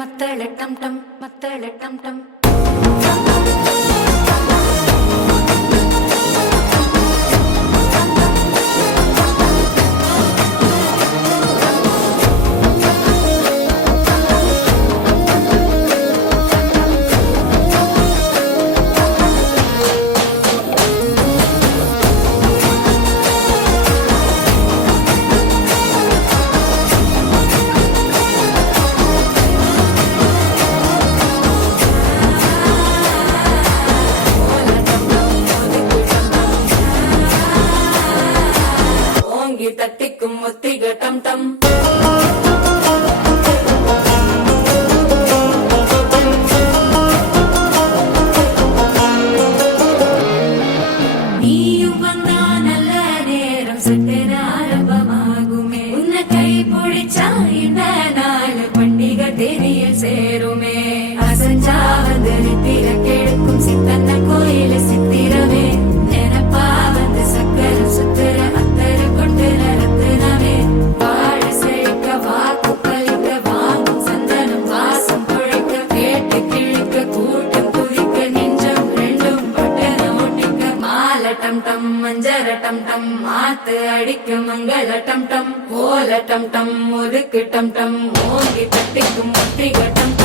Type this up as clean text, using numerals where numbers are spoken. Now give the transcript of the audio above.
மத்தள டம் டம் மத்தள டம் டம் தட்டிக்கும் முத்திக டம் டம் நீயும் வந்தா நல்ல நேரம் சட்டென ஆரம்பமாகுமே உன்னை கை பிடிச்சா இந்த நாள் பண்டிகை தேதியில் சேருமே அசஞ்சா வந்து நித்திர கெடுக்கும் சித்தன்ன கோயில சித்திரமே நினைப்பா வந்து சக்கர சுத்திர டம் டம் மஞ்சர டம் டம் மாத்து அடிக்க மங்கள டம் டம் கோல டம் டம் முதுக்கு டம் டம் ஓங்கி தட்டிக்கும் முத்திக டம்